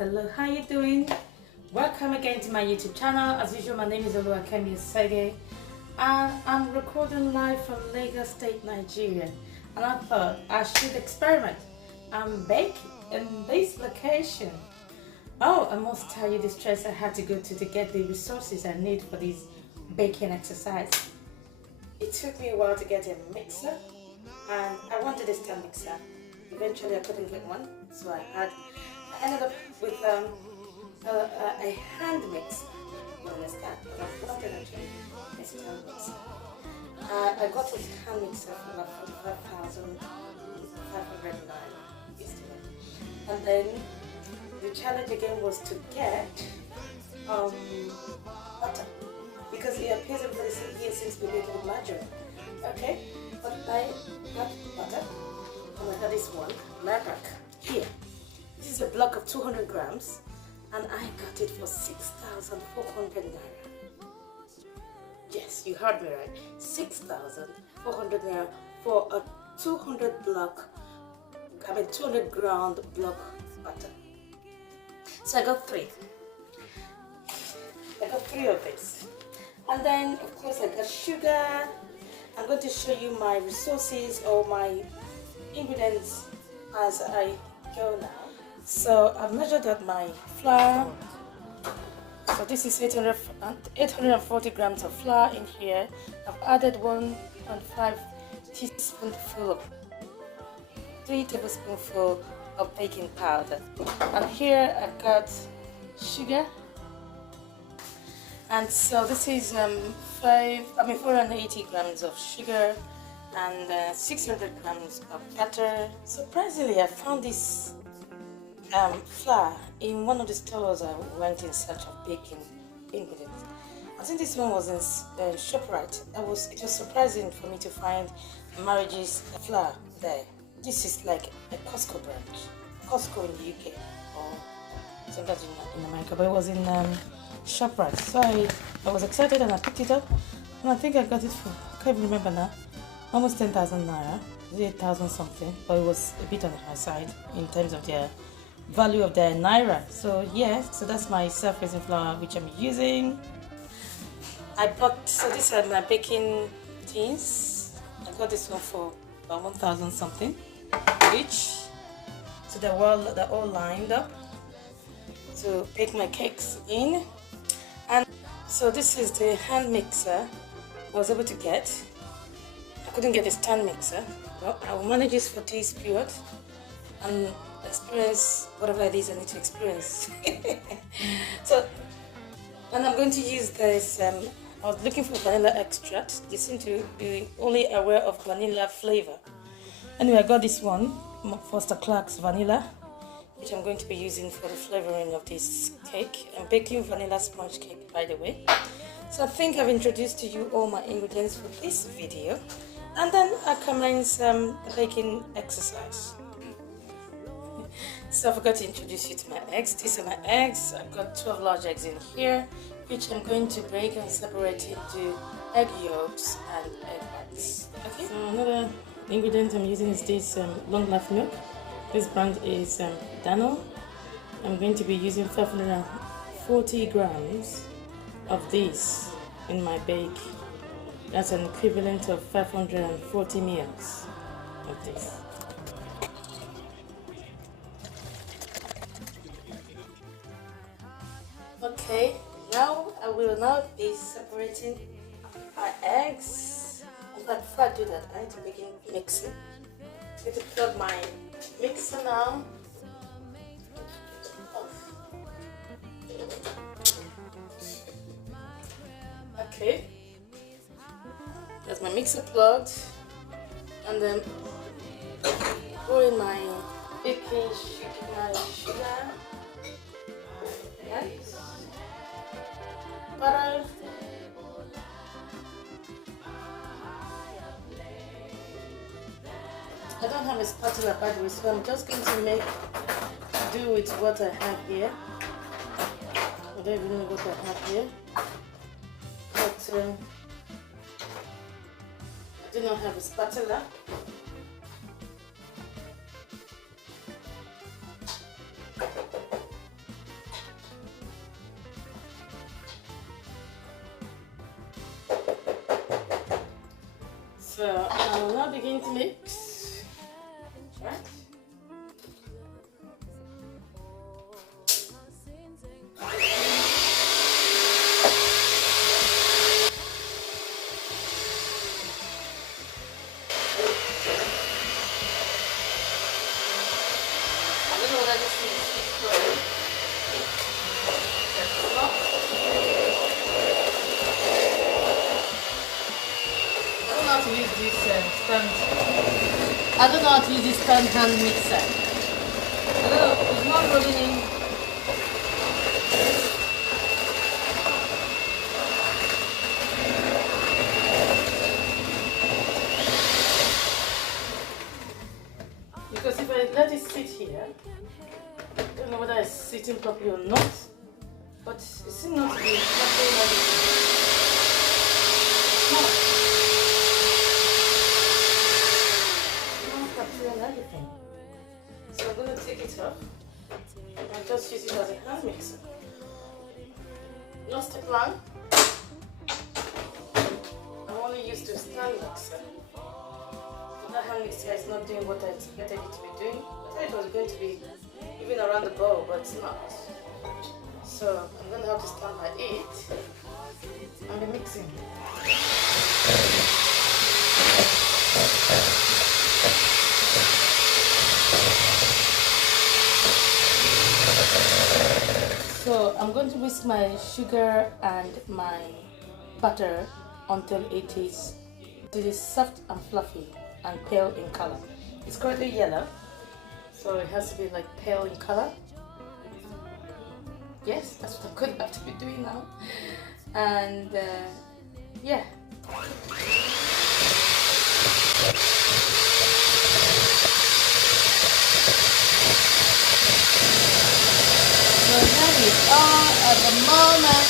Hello, how you doing? Welcome again to my YouTube channel. As usual, my name is Oluwakemi Sege and I'm recording live from Lagos State, Nigeria. And I thought I should experiment and bake in this location. Oh, I must tell you the stress I had to go to get the resources I need for this baking exercise. It took me a while to get a mixer, and I wanted a stand mixer. Eventually I couldn't get one, so I ended up with a hand mixer. You understand? I wanted actually a stand mixer. I got a hand mixer for about 45,500 yesterday. And then the challenge again was to get butter, because it appears everybody here seems to be making with margarine. Okay, but I got butter, and I got this one, Marbac, here. This is a block of 200 grams, and I got it for 6,400 naira. Yes, you heard me right, 6,400 naira for a 200 ground block butter. So I got three. I got three of this. And then, of course, I got sugar. I'm going to show you my resources or my ingredients as I go now. So I've measured out my flour. So this is 840 grams of flour in here. I've added 1.5 teaspoonful, 3 tablespoonful of baking powder. And here I've got sugar. And so this is 480 grams of sugar and 600 grams of butter. Surprisingly, I found this flour in one of the stores I went in search of baking ingredients. I think this one was in ShopRite. It was surprising for me to find Marriage's flour there. This is like a Costco branch, Costco in the UK or sometimes in America, but it was in ShopRite. So I was excited and I picked it up, and I think I got it for, I can't even remember now, almost 10,000 naira, 8,000 something, but it was a bit on the high side in terms of their value of their naira. So yeah, so that's my self-raising flour which I'm using. I bought, so these are my baking tins. I got this one for about 1,000 something each. So they're all lined up to bake my cakes in. And so this is the hand mixer I was able to get. I couldn't get a stand mixer. Well, I will manage this for this period and experience whatever it is I need to experience. So, and I'm going to use this, I was looking for vanilla extract. They seem to be only aware of vanilla flavor. Anyway, I got this one, Foster Clark's vanilla, which I'm going to be using for the flavoring of this cake. I'm baking vanilla sponge cake, by the way. So I think I've introduced to you all my ingredients for this video, and then I commence the baking exercise. So I forgot to introduce you to my eggs. These are my eggs. I've got 12 large eggs in here, which I'm going to break and separate into egg yolks and egg whites. Okay. So another ingredient I'm using is this long life milk. This brand is Danone. I'm going to be using 540 grams of this in my bake. That's an equivalent of 540 ml of this. Okay, now I will now be separating my eggs. But before I do that, I need to begin mixing. I'm going to plug my mixer now. Okay, that's my mixer plugged, and then pour in my baking sugar, yes, butter, I don't have a spatula, by the way, so I'm just going to do with what I have here. I don't even know what I have here, but I do not have a spatula. So I will now begin to mix. Right? I don't know whether this is good. I don't know how to use this stand. I don't know how to use this stand hand mixer. I don't know, it's not rolling in. Because if I let it sit here, I don't know whether it's sitting properly or not, but it seems not to be capturing everything. It's not capturing everything. So I'm going to take it off and just use it as a hand mixer. Not stick line. I'm only used to stand mixer. That hand mixer is not doing what I expected it to be doing. I thought it was going to be even around the bowl, but it's not. So I'm going to have to stand by it and be mixing. So I'm going to whisk my sugar and my butter until it is soft and fluffy and pale in color. It's currently yellow, so it has to be like pale in color. Yes, that's what I'm going to have to be doing now. And yeah. So here we are at the moment.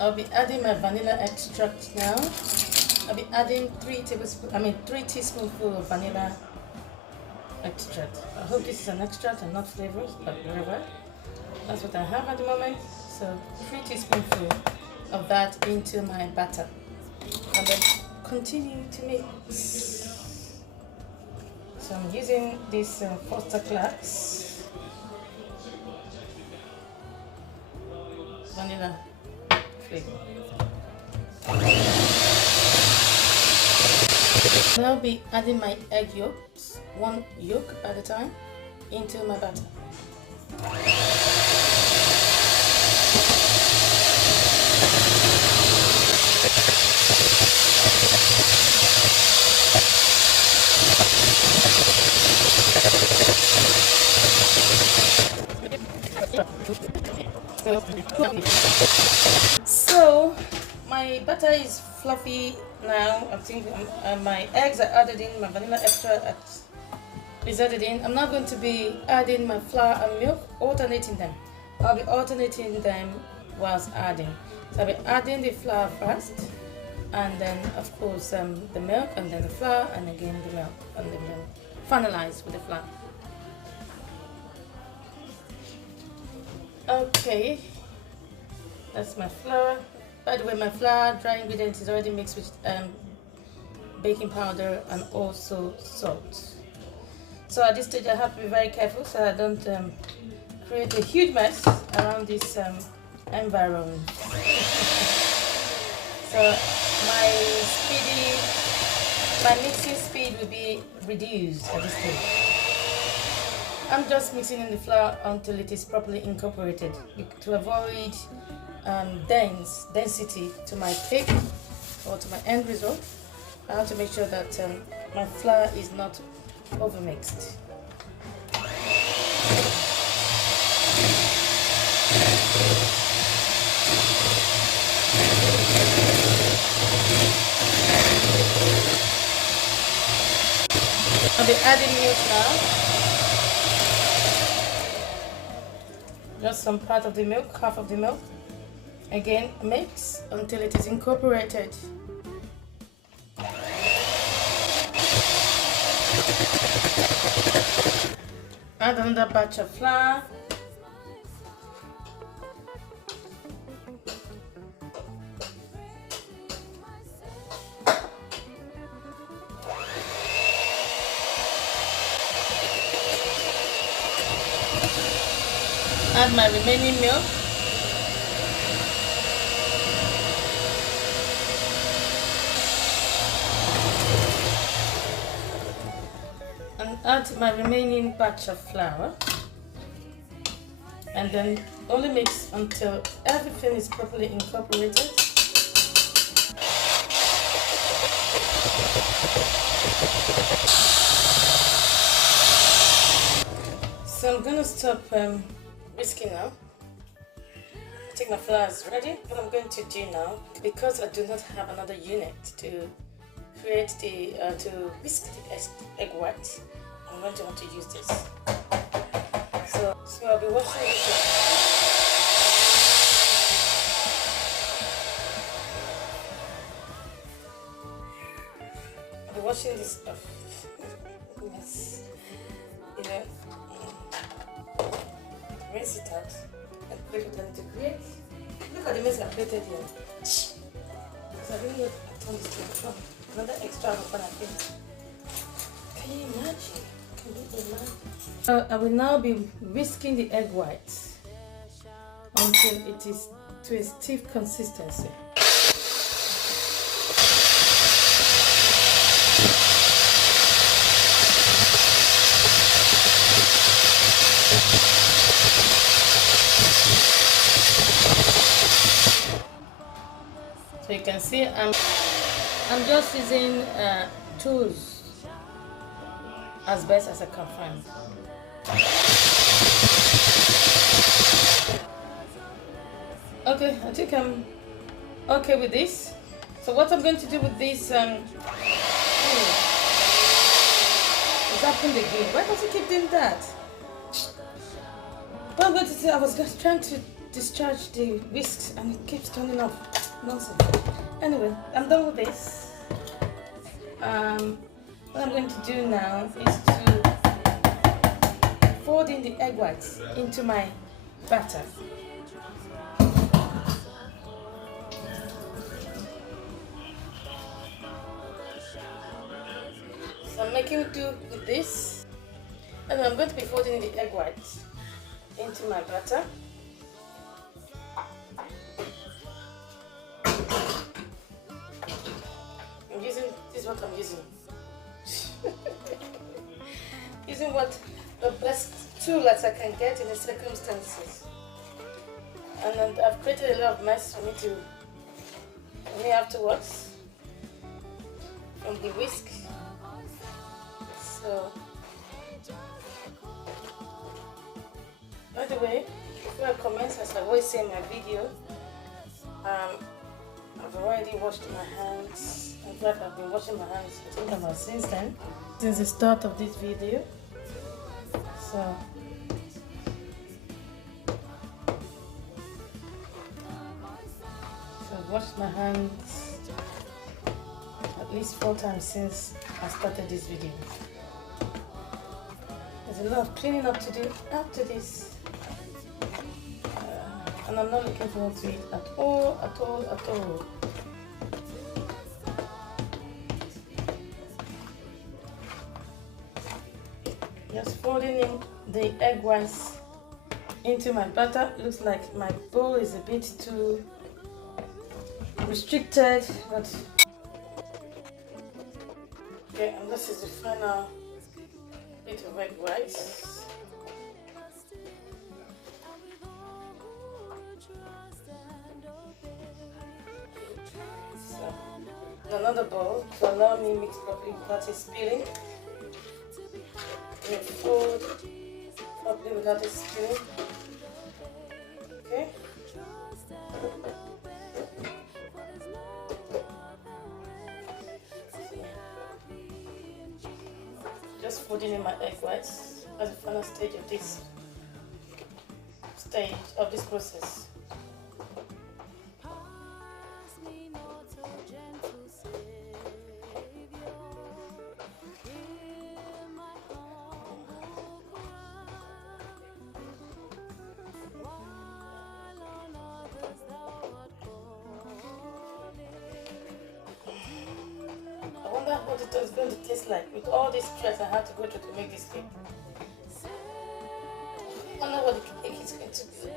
I'll be adding my vanilla extract now. I'll be adding 3 teaspoonfuls of vanilla extract. I hope this is an extract and not flavors, but whatever. That's what I have at the moment. So 3 teaspoonfuls of that into my batter. And then continue to mix. So I'm using this Foster Clarks vanilla flavor. I'll be adding my egg yolks, 1 yolk at a time, into my batter. So my butter is fluffy now. I think my eggs are added in, my vanilla extract is added in. I'm not going to be adding my flour and milk, alternating them. I'll be alternating them whilst adding. So I'll be adding the flour first, and then of course the milk, and then the flour, and again the milk, and then finalize with the flour. Okay, that's my flour. By the way, my flour, dry ingredients, is already mixed with baking powder and also salt. So at this stage I have to be very careful so I don't create a huge mess around this environment. So my mixing speed will be reduced at this stage. I'm just mixing in the flour until it is properly incorporated to avoid density to my cake or to my end result. I have to make sure that my flour is not overmixed. be adding milk now. Just some part of the milk, half of the milk. Again, mix until it is incorporated. Add another batch of flour. Add my remaining milk. And add my remaining batch of flour. And then only mix until everything is properly incorporated. So I'm gonna stop whisking now. I think my flour is ready. What I'm going to do now, because I do not have another unit to create the to whisk the egg white, I'm going to want to use this. So I'll be washing this up. I'll be washing this off. Yes. You know, rinse it out and put it on to create. Look at the mess I created here. Because I didn't know I turned this to another extra one I think. Can you imagine? Can you imagine? I will now be whisking the egg whites until it is to a stiff consistency. So you can see I'm just using tools as best as I can find. Okay, I think I'm okay with this. So what I'm going to do with this it's happened again. Why does it keep doing that? What I'm going to do, I was just trying to discharge the whisks and it keeps turning off. Nonsense. Anyway, I'm done with this. What I'm going to do now is to fold in the egg whites into my batter. So I'm making do with this, and I'm going to be folding in the egg whites into my batter. This is what I'm using. Using what the best tool that I can get in the circumstances. And then I've created a lot of mess for me afterwards from the whisk. So, by the way, before I commence, as I always say in my video, I've already washed my hands. In fact, I've been washing my hands, I think about since then, since the start of this video. So I've washed my hands at least 4 times since I started this video. There's a lot of cleaning up to do after this. And I'm not looking forward to it at all, at all, at all. Just folding in the egg whites into my batter. Looks like my bowl is a bit too restricted, but okay, and this is the final bit of egg whites. Another bowl to allow me mix properly without it spilling. Fold properly without it spilling. Okay. Just folding in my egg whites as the final stage of this process. I wonder what it is going to taste like with all this stress I have to go through to make this cake. I wonder what the cake is going to be.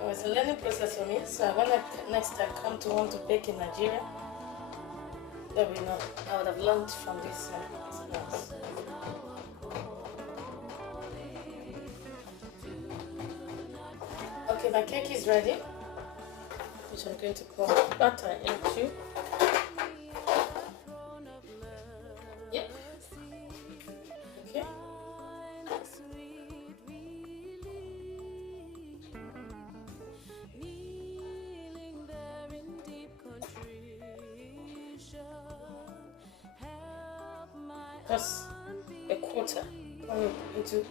It was a learning process for me, so when next I come to want to bake in Nigeria, then we know I would have learned from this experience. Okay, my cake is ready, which I'm going to pour butter into. Yep. Okay. Just a quarter, going into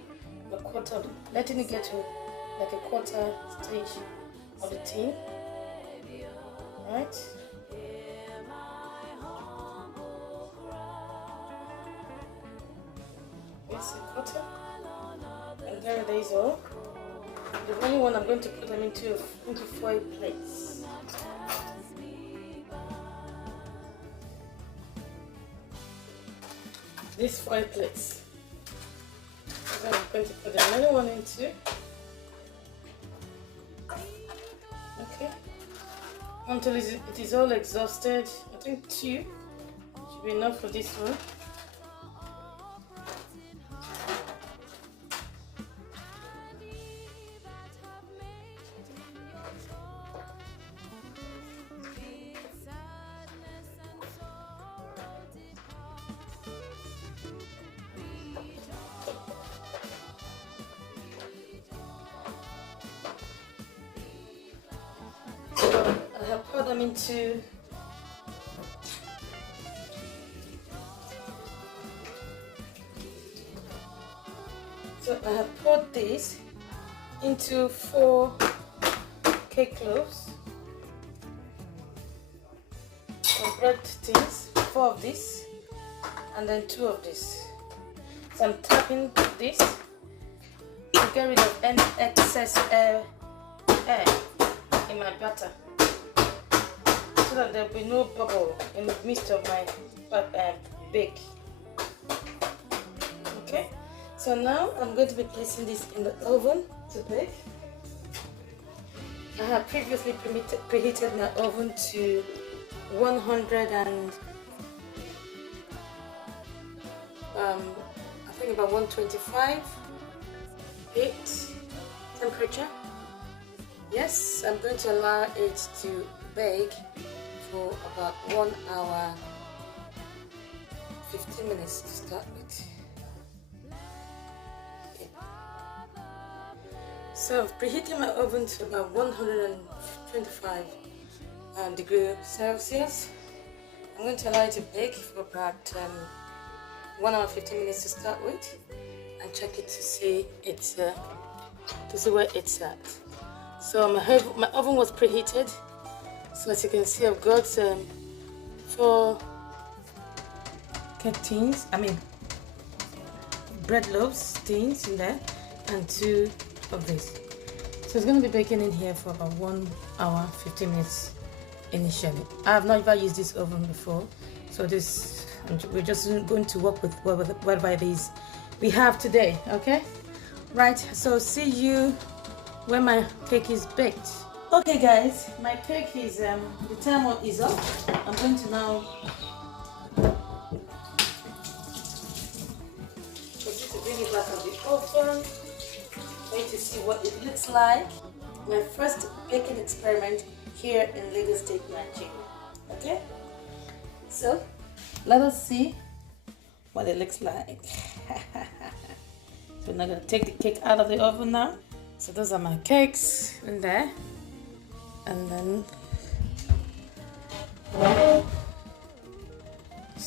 the quarter, letting it get to like a quarter stage of the tin, right? It's a quarter, and there it is all. The only one I'm going to put them into foil plates. These foil plates. Then I'm going to put another one into. Okay. Until it is all exhausted. I think 2 should be enough for this one. I have poured them into I have poured this into 4 cake loaves of bread tins, 4 of this and then 2 of this. So I'm tapping this to get rid of any excess air in my batter, so that there will be no bubble in the midst of my bake. Okay, so now I'm going to be placing this in the oven to bake. I have previously preheated my oven to 100 and I think about 125 heat temperature. Yes, I'm going to allow it to bake for about 1 hour 15 minutes to start with. Okay. So I've preheated my oven to about 125 degrees Celsius. I'm going to allow it to bake for about 1 hour 15 minutes to start with, and check it to see where it's at. So my oven was preheated. So as you can see, I've got 4 cake tins, bread loaves tins in there, and 2 of this. So it's going to be baking in here for about 1 hour 15 minutes initially. I have not ever used this oven before, so we're just going to work with whatever these we have today. Okay, right, so see you when my cake is baked. Okay guys, my cake is the timer is up. I'm going to now bring it back out of the oven. I'm going to see what it looks like. My first baking experiment here in Lagos State, Nigeria. Okay, so let us see what it looks like. So I'm now going to take the cake out of the oven now. So those are my cakes in there, and then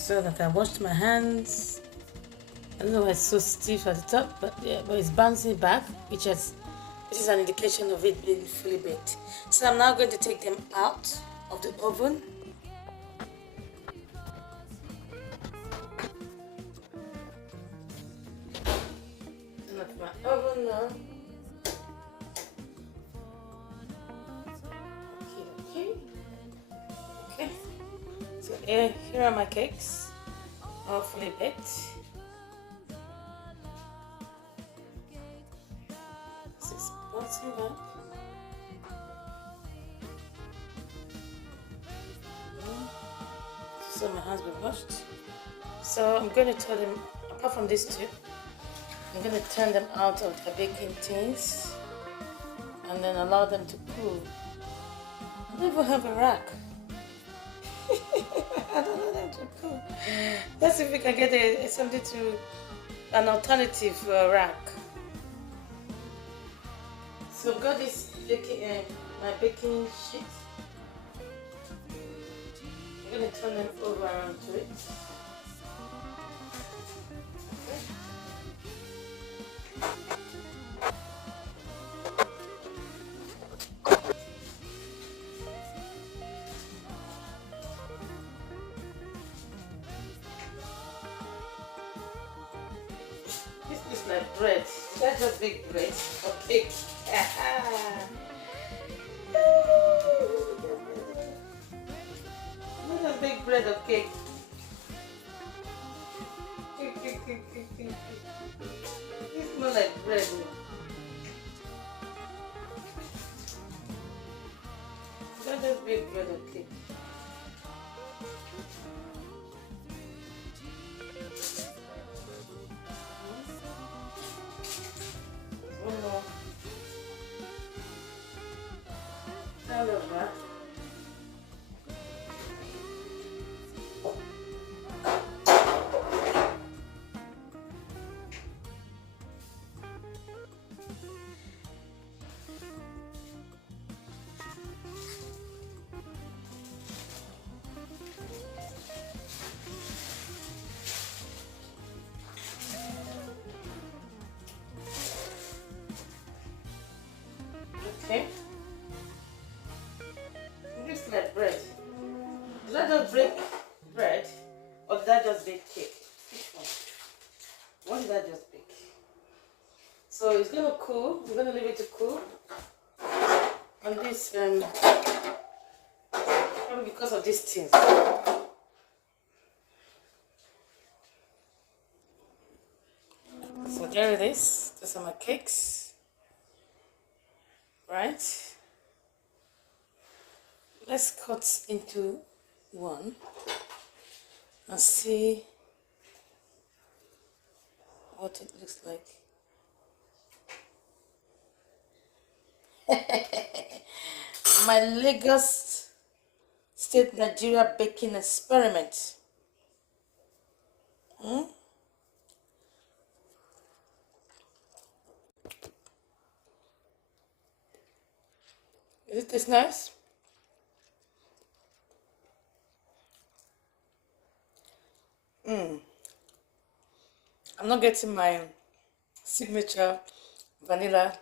so that I washed my hands. I don't know why it's so stiff at the top, but yeah, but it's bouncing back, which is an indication of it being fully baked. So I'm now going to take them out of the oven. Turn off my oven now. Okay. So here are my cakes, all fully baked. This is bouncing back. So my hands were washed. So I'm going to turn them, apart from these two, I'm going to turn them out of the baking tins and then allow them to cool. I don't even have a rack. I don't know them to cool. Let's see if we can get something to, an alternative rack. So I've got this baking, my baking sheet. I'm going to turn them over around to it. This looks like bread. That's just big bread or cake. Not just big bread or cake. It's more like bread. Not just big bread or cake. One more. All of that. Okay. It looks like bread. Did I just break bread or did I just bake cake? Which one? What did I just bake? So it's gonna cool. We're gonna leave it to cool. And this probably because of these things. So there it is. Those are my cakes. Right? Let's cut into one and see what it looks like. My Lagos State Nigeria baking experiment. Is it taste nice? I'm not getting my signature vanilla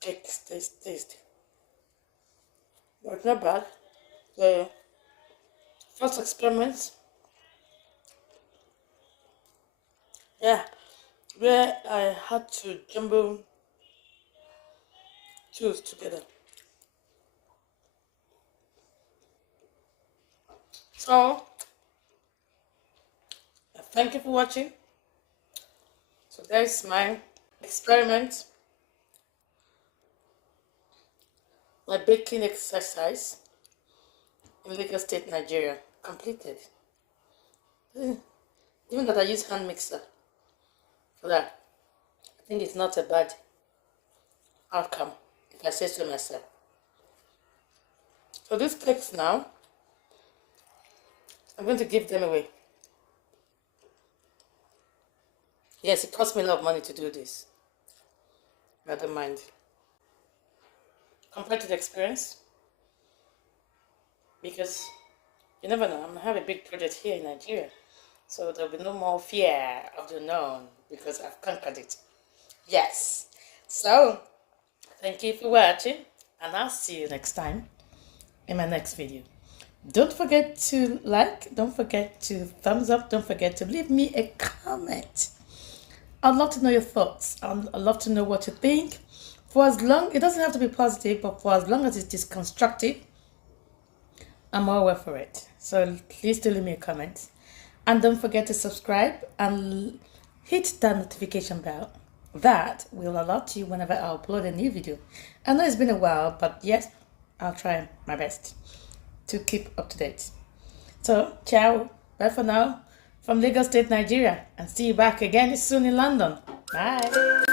cake taste. But it's not bad. The first experiment, yeah, where I had to jumble two together. So, thank you for watching. So there's my experiment, my baking exercise in Lagos State, Nigeria, completed. Even that I use hand mixer for that, I think it's not a bad outcome, if I say so myself. So these cakes now, I'm going to give them away. Yes, it cost me a lot of money to do this. I don't mind. Compared to the experience, because you never know, I'm gonna have a big project here in Nigeria. So there'll be no more fear of the unknown because I've conquered it. Yes. So thank you for watching, and I'll see you next time in my next video. Don't forget to like, don't forget to thumbs up, don't forget to leave me a comment. I'd love to know your thoughts. I'd love to know what you think. For as long, it doesn't have to be positive, but for as long as it is constructive, I'm all well for it. So please do leave me a comment. And don't forget to subscribe and hit that notification bell. That will alert you whenever I upload a new video. I know it's been a while, but yes, I'll try my best to keep up to date. So, ciao. Bye for now from Lagos State, Nigeria. And see you back again soon in London. Bye.